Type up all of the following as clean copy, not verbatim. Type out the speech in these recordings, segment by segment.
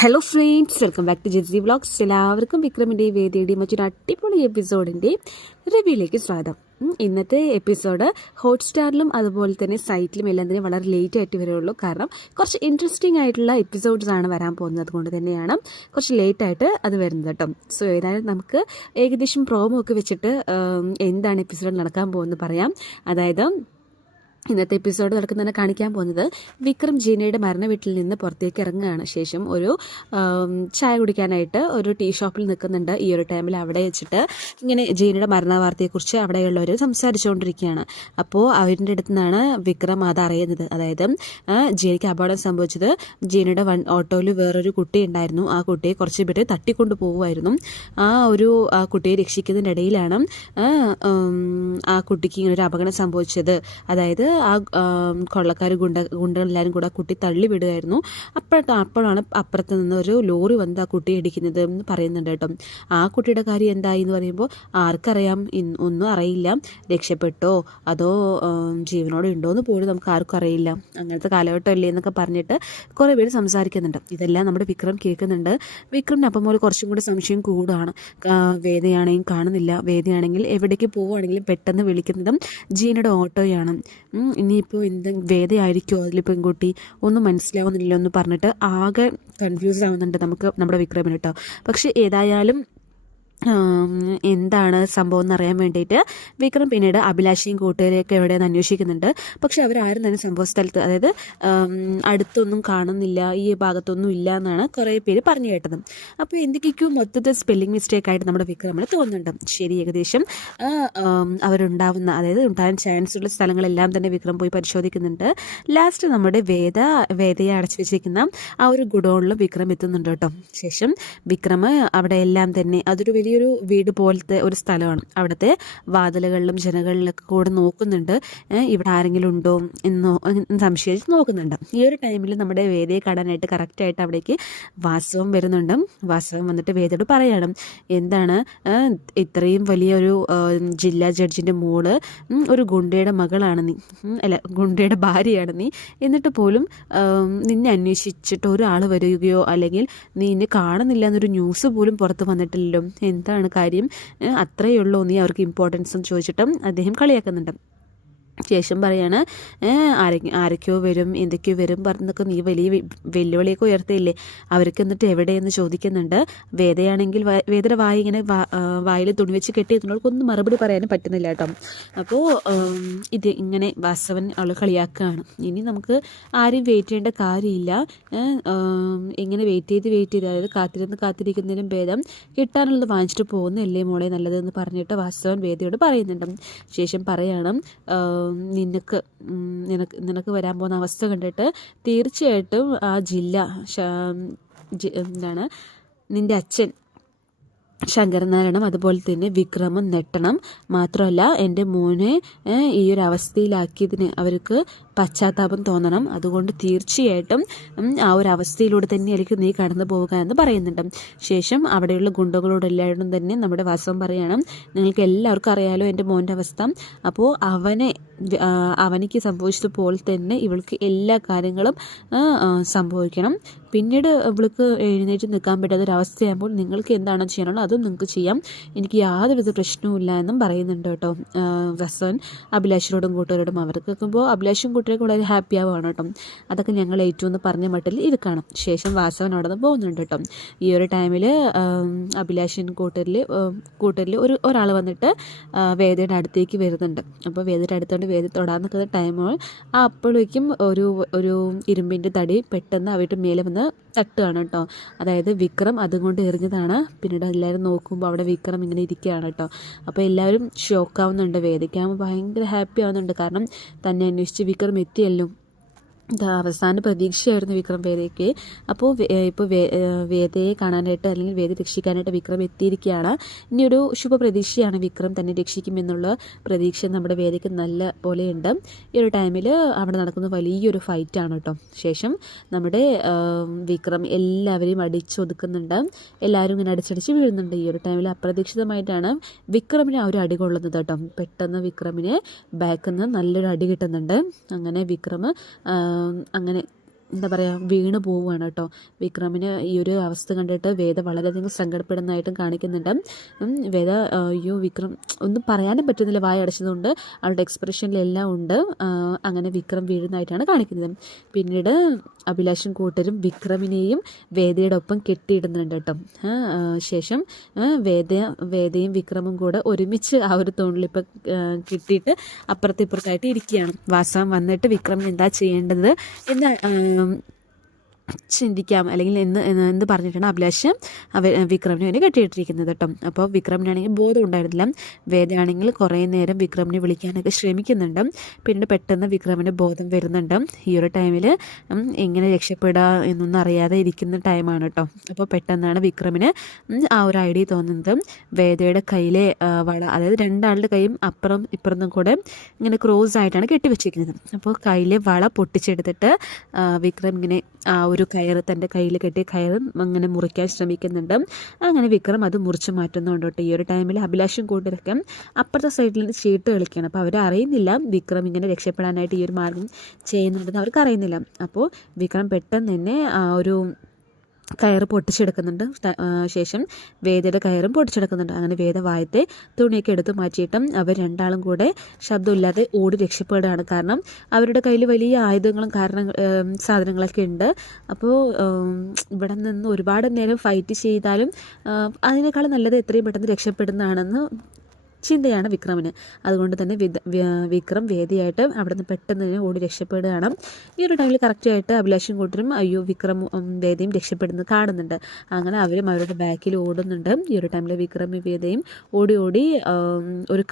Hello friends, welcome back to GC vlogs. എല്ലാവർക്കും വിക്രമിൻ്റെയും വേദിയുടെയും മറ്റൊരു അടിപൊളി എപ്പിസോഡിൻ്റെ റിവ്യൂയിലേക്ക് സ്വാഗതം. ഇന്നത്തെ എപ്പിസോഡ് ഹോട്ട്സ്റ്റാറിലും അതുപോലെ തന്നെ സൈറ്റിലും എല്ലാം തന്നെ വളരെ ലേറ്റ് ആയിട്ട് വരുള്ളൂ. കാരണം കുറച്ച് ഇൻട്രസ്റ്റിംഗ് ആയിട്ടുള്ള എപ്പിസോഡ്സ് ആണ് വരാൻ പോകുന്നത്. അതുകൊണ്ട് തന്നെയാണ് കുറച്ച് ലേറ്റായിട്ട് അത് വരുന്നത് കേട്ടോ. സോ ഏതായാലും നമുക്ക് ഏകദേശം പ്രോമോ ഒക്കെ വെച്ചിട്ട് എന്താണ് എപ്പിസോഡ് നടക്കാൻ പോകുന്നത് പറയാം. അതായത് ഇന്നത്തെ എപ്പിസോഡ് നടക്കുന്നതിനെ കാണിക്കാൻ പോകുന്നത് വിക്രം ജീനയുടെ മരണ വീട്ടിൽ നിന്ന് പുറത്തേക്ക് ഇറങ്ങുകയാണ്. ശേഷം ഒരു ചായ കുടിക്കാനായിട്ട് ഒരു ടീ ഷോപ്പിൽ നിൽക്കുന്നുണ്ട്. ഈ ഒരു ടൈമിൽ അവിടെ വെച്ചിട്ട് ഇങ്ങനെ ജീനയുടെ മരണ വാർത്തയെക്കുറിച്ച് അവിടെയുള്ളവർ സംസാരിച്ചുകൊണ്ടിരിക്കുകയാണ്. അപ്പോൾ അവരുടെ അടുത്ത് നിന്നാണ് വിക്രം അത് അറിയുന്നത്. അതായത് ജീനയ്ക്ക് അപകടം സംഭവിച്ചത് ജീനയുടെ ഓട്ടോയിൽ വേറൊരു കുട്ടി ഉണ്ടായിരുന്നു. ആ കുട്ടിയെ കുറച്ച് പേര് തട്ടിക്കൊണ്ടു പോകുമായിരുന്നു. ആ കുട്ടിയെ രക്ഷിക്കുന്നതിനിടയിലാണ് ആ കുട്ടിക്ക് ഇങ്ങനെ ഒരു അപകടം സംഭവിച്ചത്. അതായത് ആ കൊള്ളക്കാർ ഗുണ്ടകളെല്ലാവരും കൂടെ ആ കുട്ടി തള്ളി വിടുകയായിരുന്നു. അപ്പോഴാണ് അപ്പുറത്ത് നിന്ന് ഒരു ലോറി വന്ന് ആ കുട്ടിയെ ഇടിക്കുന്നത് എന്ന് പറയുന്നുണ്ട് കേട്ടോ. ആ കുട്ടിയുടെ കാര്യം എന്തായി എന്ന് പറയുമ്പോൾ ആർക്കറിയാം, ഒന്നും അറിയില്ല. രക്ഷപ്പെട്ടോ അതോ ജീവനോടെ ഉണ്ടോ എന്ന് പോലും നമുക്ക് ആർക്കും അറിയില്ല. അങ്ങനത്തെ കാലഘട്ടം അല്ലേ എന്നൊക്കെ പറഞ്ഞിട്ട് കുറേ പേര് സംസാരിക്കുന്നുണ്ട്. ഇതെല്ലാം നമ്മുടെ വിക്രം കേൾക്കുന്നുണ്ട്. വിക്രമിന് അപ്പം പോലെ കുറച്ചും കൂടെ സംശയം കൂടുകയാണ്. വേദയാണെങ്കിൽ കാണുന്നില്ല. വേദയാണെങ്കിൽ എവിടേക്ക് പോവുകയാണെങ്കിലും പെട്ടെന്ന് വിളിക്കുന്നതും ജീനയുടെ ഓട്ടോയാണ്. ഇനിയിപ്പോൾ വേദയായിരിക്കുമോ അതിൽ പെൺകുട്ടി, ഒന്നും മനസ്സിലാവുന്നില്ല എന്ന് പറഞ്ഞിട്ട് ആകെ കൺഫ്യൂസ് ആവുന്നുണ്ട് നമ്മുടെ വിക്രമിന് കേട്ടോ. പക്ഷെ ഏതായാലും എന്താണ് സംഭവം എന്നറിയാൻ വേണ്ടിയിട്ട് വിക്രം പിന്നീട് അഭിലാഷയും കൂട്ടുകാരെയൊക്കെ എവിടെയെന്ന് അന്വേഷിക്കുന്നുണ്ട്. പക്ഷെ അവരാരും തന്നെ സംഭവ സ്ഥലത്ത്, അതായത് അടുത്തൊന്നും കാണുന്നില്ല, ഈ ഭാഗത്തൊന്നും ഇല്ല എന്നാണ് കുറേ പേര് പറഞ്ഞു കേട്ടത്. അപ്പോൾ എന്തൊക്കെയോ മൊത്തത്തിൽ സ്പെല്ലിംഗ് മിസ്റ്റേക്ക് ആയിട്ട് നമ്മുടെ വിക്രമിന് തോന്നുന്നുണ്ട്. ശരി, ഏകദേശം അതായത് ഉണ്ടാകാൻ ചാൻസ് ഉള്ള സ്ഥലങ്ങളെല്ലാം തന്നെ വിക്രം പോയി പരിശോധിക്കുന്നുണ്ട്. ലാസ്റ്റ് നമ്മുടെ വേദയെ അടച്ചു വെച്ചിരിക്കുന്ന ആ ഒരു ഗുഡോണിലും വിക്രം എത്തുന്നുണ്ട് കേട്ടോ. ശേഷം വിക്രം അവിടെ എല്ലാം തന്നെ അതൊരു വലിയൊരു വീട് പോലത്തെ ഒരു സ്ഥലമാണ്. അവിടുത്തെ വാതിലുകളിലും ജനകളിലൊക്കെ കൂടെ നോക്കുന്നുണ്ട്, ഇവിടെ ആരെങ്കിലും ഉണ്ടോ എന്ന് സംശയിച്ച് നോക്കുന്നുണ്ട്. ഈ ഒരു ടൈമിൽ നമ്മുടെ വേദയെ കാണാനായിട്ട് കറക്റ്റായിട്ട് അവിടേക്ക് വാസവം വരുന്നുണ്ട്. വാസവം വന്നിട്ട് വേദയോട് പറയണം, എന്താണ് ഇത്രയും വലിയൊരു ജില്ലാ ജഡ്ജിൻ്റെ മോള് ഒരു ഗുണ്ടയുടെ മകളാണ് നീ, അല്ല ഗുണ്ടയുടെ ഭാര്യയാണ് നീ, എന്നിട്ട് പോലും നിന്നെ അന്വേഷിച്ചിട്ട് ഒരാൾ വരികയോ അല്ലെങ്കിൽ നീ എന്നെ കാണുന്നില്ല എന്നൊരു ന്യൂസ് പോലും പുറത്ത് വന്നിട്ടില്ലല്ലോ, എന്താണ് കാര്യം, അത്രയേ ഉള്ളൂ നീ അവർക്ക് ഇമ്പോർട്ടൻസ് എന്ന് ചോദിച്ചിട്ടും അദ്ദേഹം കളിയാക്കുന്നുണ്ട്. ശേഷം പറയാണ്, ആരൊക്കെയോ വരും എന്തൊക്കെയോ വരും പറഞ്ഞൊക്കെ നീ വലിയ വെല്ലുവിളിയൊക്കെ ഉയർത്തിയില്ലേ, അവർക്ക് എന്നിട്ട് എവിടെയെന്ന് ചോദിക്കുന്നുണ്ട്. വേദയാണെങ്കിൽ വേദയുടെ വായി ഇങ്ങനെ വായിൽ തുണി വെച്ച് കെട്ടിയതിനോടൊന്നും മറുപടി പറയാനും പറ്റുന്നില്ല കേട്ടോ. അപ്പോൾ ഇത് ഇങ്ങനെ വാസവൻ അവൾ കളിയാക്കുകയാണ്. ഇനി നമുക്ക് ആരും വെയിറ്റ് ചെയ്യേണ്ട കാര്യമില്ല, ഇങ്ങനെ വെയിറ്റ് ചെയ്ത് അതായത് കാത്തിരിക്കുന്നതിനും ഭേദം കിട്ടാനുള്ളത് വാങ്ങിച്ചിട്ട് പോകുന്നതല്ലേ മോളെ നല്ലതെന്ന് പറഞ്ഞിട്ട് വാസവൻ വേദയോട് പറയുന്നുണ്ട്. ശേഷം പറയണം, നിനക്ക് വരാൻ പോകുന്ന അവസ്ഥ കണ്ടിട്ട് തീർച്ചയായിട്ടും ആ എന്താണ് നിൻ്റെ അച്ഛൻ ശങ്കരനാരായണം അതുപോലെ തന്നെ വിക്രമൻ നെട്ടണം. മാത്രമല്ല എൻ്റെ മോനെ ഈ ഒരു അവസ്ഥയിലാക്കിയതിന് അവർക്ക് പശ്ചാത്താപം തോന്നണം. അതുകൊണ്ട് തീർച്ചയായിട്ടും ആ ഒരു അവസ്ഥയിലൂടെ തന്നെ എനിക്ക് നീ കടന്നു പോവുക എന്ന് പറയുന്നുണ്ട്. ശേഷം അവിടെയുള്ള ഗുണ്ടകളോടെല്ലാവരും തന്നെ നമ്മുടെ വാസവം പറയണം, നിങ്ങൾക്ക് എല്ലാവർക്കും അറിയാലോ എൻ്റെ മോൻ്റെ അവസ്ഥ. അപ്പോൾ അവനിക്ക് സംഭവിച്ചതുപോലെ തന്നെ ഇവൾക്ക് എല്ലാ കാര്യങ്ങളും സംഭവിക്കണം. പിന്നീട് ഇവൾക്ക് എഴുന്നേറ്റ് നിൽക്കാൻ പറ്റാത്തൊരവസ്ഥയാകുമ്പോൾ നിങ്ങൾക്ക് എന്താണോ ചെയ്യാനുള്ളത് അതും നിങ്ങൾക്ക് ചെയ്യാം, എനിക്ക് യാതൊരുവിധ പ്രശ്നവുമില്ല എന്നും പറയുന്നുണ്ട് കേട്ടോ വസവൻ അഭിലാഷിനോടും കൂട്ടുകാരോടും. അവർക്ക് കേൾക്കുമ്പോൾ അഭിലാഷും കൂട്ടുകാരൊക്കെ വളരെ ഹാപ്പി ആവുകയാണ് കേട്ടോ. അതൊക്കെ ഞങ്ങൾ ഏറ്റവും എന്ന് പറഞ്ഞ മട്ടിൽ ഇത് കാണാം. ശേഷം വാസവൻ അവിടെ നിന്ന് പോകുന്നുണ്ട് കേട്ടോ. ഈ ഒരു ടൈമിൽ അഭിലാഷൻ കൂട്ടരിൽ ഒരാൾ വന്നിട്ട് വേദയുടെ അടുത്തേക്ക് വരുന്നുണ്ട്. അപ്പോൾ വേദയുടെ അടുത്തോണ്ട് വേദ തൊടാൻ നിൽക്കുന്ന ടൈമോ അപ്പോഴേക്കും ഒരു ഇരുമ്പിൻ്റെ തടി പെട്ടെന്ന് അവരുടെ മേലെ വന്ന് തട്ടുകയാണ് കേട്ടോ. അതായത് വിക്രം അതുകൊണ്ട് എറിഞ്ഞതാണ്. പിന്നീട് എല്ലാവരും നോക്കുമ്പോൾ അവിടെ വിക്രം ഇങ്ങനെ ഇരിക്കുകയാണ് കേട്ടോ. അപ്പോൾ എല്ലാവരും ഷോക്കാവുന്നുണ്ട്. വേദിക്കാവുമ്പോൾ ഭയങ്കര ഹാപ്പി ആവുന്നുണ്ട്. കാരണം തന്നെ അന്വേഷിച്ച് വിക്രം എത്തിയല്ലോ. അവസാന പ്രതീക്ഷയായിരുന്നു വിക്രം വേദയ്ക്ക്. അപ്പോൾ ഇപ്പോൾ വേദയെ കാണാനായിട്ട് അല്ലെങ്കിൽ വേദ രക്ഷിക്കാനായിട്ട് വിക്രം എത്തിയിരിക്കുകയാണ്. ഇനിയൊരു ശുഭപ്രതീക്ഷയാണ് വിക്രം തന്നെ രക്ഷിക്കുമെന്നുള്ള പ്രതീക്ഷ നമ്മുടെ വേദയ്ക്ക് നല്ല പോലെയുണ്ട്. ഈ ഒരു ടൈമിൽ അവിടെ നടക്കുന്ന വലിയൊരു ഫൈറ്റാണ് കേട്ടോ. ശേഷം നമ്മുടെ വിക്രം എല്ലാവരെയും അടിച്ചൊതുക്കുന്നുണ്ട്. എല്ലാവരും ഇങ്ങനെ അടിച്ചടിച്ച് വീഴുന്നുണ്ട്. ഈ ഒരു ടൈമിൽ അപ്രതീക്ഷിതമായിട്ടാണ് വിക്രമിന് ആ ഒരു അടി കൊള്ളുന്നത് കേട്ടോ. പെട്ടെന്ന് വിക്രമിന് ബാക്കിൽ നിന്ന് നല്ലൊരു അടി കിട്ടുന്നുണ്ട്. അങ്ങനെ വിക്രം അങ്ങനെ എന്താ പറയുക വീണ് പോവുകയാണ് കേട്ടോ. വിക്രമിന് ഈ ഒരു അവസ്ഥ കണ്ടിട്ട് വേദ വളരെയധികം സങ്കടപ്പെടുന്നതായിട്ടും കാണിക്കുന്നുണ്ട്. വേദ അയ്യോ വിക്രം ഒന്നും പറയാനും പറ്റുന്നില്ല, വായ അടച്ചതുകൊണ്ട് അവളുടെ എക്സ്പ്രഷനിലെല്ലാം ഉണ്ട്. അങ്ങനെ വിക്രം വീഴുന്നതായിട്ടാണ് കാണിക്കുന്നത്. പിന്നീട് അഭിലാഷും കൂട്ടരും വിക്രമിനെയും വേദയുടെ ഒപ്പം കെട്ടിയിടുന്നുണ്ട് കേട്ടോ. ശേഷം വേദയും വിക്രമും കൂടെ ഒരുമിച്ച് ആ ഒരു തൂണിലിപ്പോൾ കിട്ടിയിട്ട് അപ്പുറത്തിപ്പുറത്തായിട്ട് ഇരിക്കുകയാണ്. വാസവൻ വന്നിട്ട് വിക്രമിന് എന്താ ചെയ്യേണ്ടത് എന്ന് ചിന്തിക്കാം, അല്ലെങ്കിൽ എന്ത് പറഞ്ഞിട്ടാണ് അഭിലാഷ് വിക്രമിനെ വേണ്ടി കെട്ടിയിട്ടിരിക്കുന്നത് കേട്ടോ. അപ്പോൾ വിക്രമിനാണെങ്കിൽ ബോധം ഉണ്ടായിരുന്നില്ല. വേദയാണെങ്കിൽ കുറേ നേരം വിക്രമിനെ വിളിക്കാനൊക്കെ ശ്രമിക്കുന്നുണ്ട്. പിന്നീട് പെട്ടെന്ന് വിക്രമിന് ബോധം വരുന്നുണ്ട്. ഈ ഒരു ടൈമിൽ എങ്ങനെ രക്ഷപ്പെടുക എന്നൊന്നും അറിയാതെ ഇരിക്കുന്ന ടൈമാണ് കേട്ടോ. അപ്പോൾ പെട്ടെന്നാണ് വിക്രമിന് ആ ഒരു ഐഡിയ തോന്നുന്നത്. വേദയുടെ കയ്യിലെ വള, അതായത് രണ്ടാളുടെ കൈയും അപ്പുറം ഇപ്പുറത്തും കൂടെ ഇങ്ങനെ ക്രോസ് ആയിട്ടാണ് കെട്ടിവെച്ചിരിക്കുന്നത്. അപ്പോൾ കയ്യിലെ വള പൊട്ടിച്ചെടുത്തിട്ട് വിക്രം ഇങ്ങനെ ആ ഒരു കയറ് തൻ്റെ കയ്യിൽ കെട്ടിയ കയറ് അങ്ങനെ മുറിക്കാൻ ശ്രമിക്കുന്നുണ്ട്. അങ്ങനെ വിക്രം അത് മുറിച്ച് മാറ്റുന്നുണ്ട് കേട്ടോ. ഈ ഒരു ടൈമിൽ അഭിലാഷും കൂട്ടരൊക്കെ അപ്പുറത്തെ സൈഡിൽ നിന്ന് ചീട്ട് കളിക്കുകയാണ്. അപ്പോൾ അവരറിയുന്നില്ല വിക്രം ഇങ്ങനെ രക്ഷപ്പെടാനായിട്ട് ഈ ഒരു മാർഗം ചെയ്യുന്നുണ്ടെന്ന് അവർക്ക് അറിയുന്നില്ല. അപ്പോൾ വിക്രം പെട്ടെന്ന് തന്നെ ആ ഒരു കയറ് പൊട്ടിച്ചെടുക്കുന്നുണ്ട്. ശേഷം വേദയുടെ കയറും പൊട്ടിച്ചെടുക്കുന്നുണ്ട്. അങ്ങനെ വേദ വായത്തെ തുണിയൊക്കെ എടുത്ത് മാറ്റിയിട്ടും അവർ രണ്ടാളും കൂടെ ശബ്ദമില്ലാതെ ഓടി രക്ഷപ്പെടുകയാണ്. കാരണം അവരുടെ കയ്യിൽ വലിയ ആയുധങ്ങളും സാധനങ്ങളൊക്കെ ഉണ്ട്. അപ്പോൾ ഇവിടെ നിന്ന് ഒരുപാട് നേരം ഫൈറ്റ് ചെയ്താലും അതിനേക്കാളും നല്ലത് എത്രയും പെട്ടെന്ന് രക്ഷപ്പെടുന്നതാണെന്ന് ചിന്തയാണ് വിക്രമിന്. അതുകൊണ്ട് തന്നെ വിക്രം വേദിയായിട്ട് അവിടെ നിന്ന് പെട്ടെന്ന് തന്നെ ഓടി രക്ഷപ്പെടുകയാണ്. ഈ ഒരു ടൈമിൽ കറക്റ്റായിട്ട് അഭിലാഷും കൂട്ടരും അയ്യോ വിക്രം വേദയും രക്ഷപ്പെടുന്നത് കാണുന്നുണ്ട്. അങ്ങനെ അവരും അവരുടെ ബാക്കിൽ ഓടുന്നുണ്ട്. ഈ ഒരു ടൈമിൽ വിക്രം വേദയും ഓടി ഒരു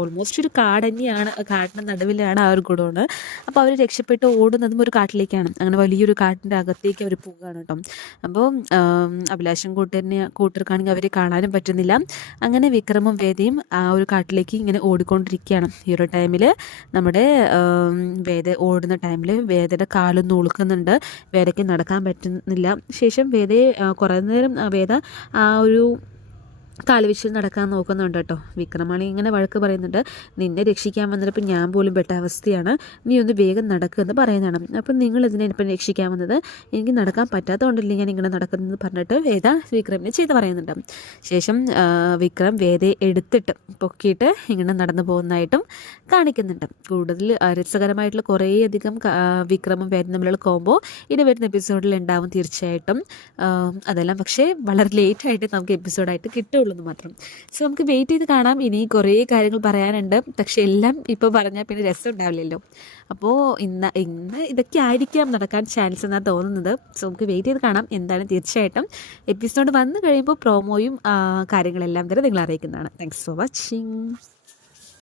ഓൾമോസ്റ്റ് ഒരു കാട് തന്നെയാണ്, കാടിൻ്റെ നടുവിലാണ് ആ ഒരു ഗുഡൗണ്. അപ്പോൾ അവർ രക്ഷപ്പെട്ട് ഓടുന്നതും ഒരു കാട്ടിലേക്കാണ്. അങ്ങനെ വലിയൊരു കാട്ടിൻ്റെ അകത്തേക്ക് അവർ പോവുകയാണ് കേട്ടോ. അപ്പോൾ അഭിലാഷും കൂട്ടർക്കാണെങ്കിൽ അവരെ കാണാനും പറ്റുന്നില്ല. അങ്ങനെ വിക്രമും വേദയും ആ ഒരു കാട്ടിലേക്ക് ഇങ്ങനെ ഓടിക്കൊണ്ടിരിക്കുകയാണ്. ഈ ഒരു ടൈമിൽ നമ്മുടെ വേദ ഓടുന്ന ടൈമിൽ വേദയുടെ കാലൊന്ന് ഉളുക്കുന്നുണ്ട്. വേദയ്ക്ക് നടക്കാൻ പറ്റുന്നില്ല. ശേഷം വേദയെ കുറേ നേരം വേദ ആ ഒരു കാലുവെച്ച് നടക്കാൻ നോക്കുന്നുണ്ട് കേട്ടോ. വിക്രമാണെങ്കിൽ ഇങ്ങനെ വഴക്ക് പറയുന്നുണ്ട്, നിന്നെ രക്ഷിക്കാൻ വന്നപ്പോൾ ഞാൻ പോലും പെട്ട അവസ്ഥയാണ്, നീ ഒന്ന് വേഗം നടക്കുമെന്ന് പറയുന്നതാണ്. അപ്പം നിങ്ങൾ ഇതിനെപ്പം രക്ഷിക്കാൻ വന്നത്, എനിക്ക് നടക്കാൻ പറ്റാത്തതുകൊണ്ടല്ലേ ഞാൻ ഇങ്ങനെ നടക്കുന്നത് പറഞ്ഞിട്ട് വേദ വിക്രമിനെ ചെയ്ത് പറയുന്നുണ്ട്. ശേഷം വിക്രം വേദയെ എടുത്തിട്ട് പൊക്കിയിട്ട് ഇങ്ങനെ നടന്നു പോകുന്നതായിട്ടും കാണിക്കുന്നുണ്ട്. കൂടുതൽ രസകരമായിട്ടുള്ള കുറേയധികം വിക്രമും വേദയും തമ്മിലുള്ള കോംബോ ഇനി വരുന്ന എപ്പിസോഡിൽ ഉണ്ടാവും തീർച്ചയായിട്ടും. അതെല്ലാം പക്ഷേ വളരെ ലേറ്റായിട്ട് നമുക്ക് എപ്പിസോഡായിട്ട് കിട്ടും എന്ന് മാത്രം. സോ നമുക്ക് വെയിറ്റ് ചെയ്ത് കാണാം. ഇനി കുറേ കാര്യങ്ങൾ പറയാനുണ്ട്, പക്ഷെ എല്ലാം ഇപ്പോൾ പറഞ്ഞാൽ പിന്നെ രസം ഉണ്ടാവില്ലല്ലോ. അപ്പോൾ ഇന്ന് ഇതൊക്കെ ആയിരിക്കാം നടക്കാൻ ചാൻസ് എന്നാണ് തോന്നുന്നത്. സോ നമുക്ക് വെയിറ്റ് ചെയ്ത് കാണാം. എന്തായാലും തീർച്ചയായിട്ടും എപ്പിസോഡ് വന്നു കഴിയുമ്പോൾ പ്രോമോയും കാര്യങ്ങളെല്ലാം വരെ നിങ്ങൾ അറിയിക്കുന്നതാണ്. Thanks for watching.